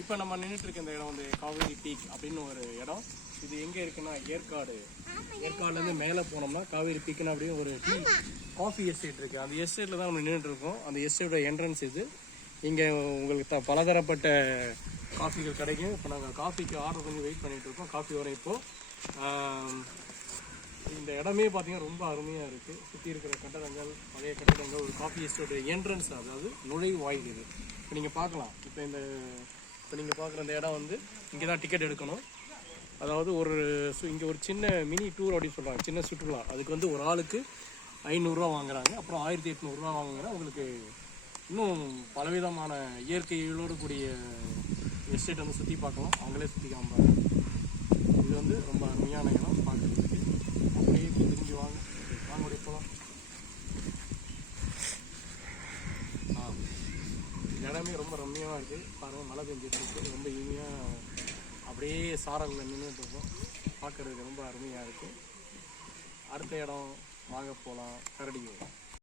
இப்போ நம்ம நின்றுட்டு இருக்க இந்த இடம் வந்து காவேரி பீக் அப்படின்னு ஒரு இடம். இது எங்கே இருக்குன்னா ஏற்காடுலேருந்து மேலே போனோம்னா காவேரி பீக்குன்னு அப்படியே ஒரு காஃபி எஸ்டேட் இருக்குது. அந்த எஸ்டேட்டில் தான் நம்ம நின்றுட்டு இருக்கோம். அந்த எஸ்டேட்டோட என்ட்ரன்ஸ் இது. இங்கே உங்களுக்கு பலதரப்பட்ட காஃபிகள் கிடைக்கும். இப்போ நாங்கள் காஃபிக்கு ஆர்டர் பண்ணி வெயிட் பண்ணிகிட்டு இருக்கோம். காஃபி வரும் இப்போது. இந்த இடமே பார்த்தீங்கன்னா ரொம்ப அருமையாக இருக்குது. சுற்றி இருக்கிற கட்டடங்கள், பழைய கட்டடங்கள், ஒரு காஃபி எஸ்டேட்டோட என்ட்ரன்ஸ், அதாவது நுழைவாயில் இது. இப்போ நீங்கள் பார்க்கலாம். இப்போ நீங்கள் பார்க்குற இந்த இடம் வந்து இங்கே தான் டிக்கெட் எடுக்கணும். அதாவது இங்கே ஒரு சின்ன மினி டூர் அப்படின்னு சொல்கிறாங்க, சின்ன சுற்றுலா. அதுக்கு வந்து ஒரு ஆளுக்கு 500 வாங்குறாங்க. அப்புறம் 1800 வாங்குங்கன்னா உங்களுக்கு இன்னும் பலவிதமான இயற்கைகளோடு கூடிய எஸ்டேட் வந்து சுற்றி பார்க்கலாம். அவங்களே சுற்றி காமிப்பாங்க. இது வந்து ரொம்ப அருமையான இடம் பார்க்குறதுக்கு. அப்படியே திரும்பி வாங்க அப்படியே போகலாம். இடமே ரொம்ப ரம்மியமாக இருக்குது. பாருங்கள், மழை பெஞ்சிட்டு இருக்கு. ரொம்ப இனிமையாக அப்படியே சாரலில் நின்றுட்டு இருக்கோம். பார்க்குறதுக்கு ரொம்ப அருமையாக இருக்குது. அடுத்த இடம் வாங்க போகலாம். கரடியூர்.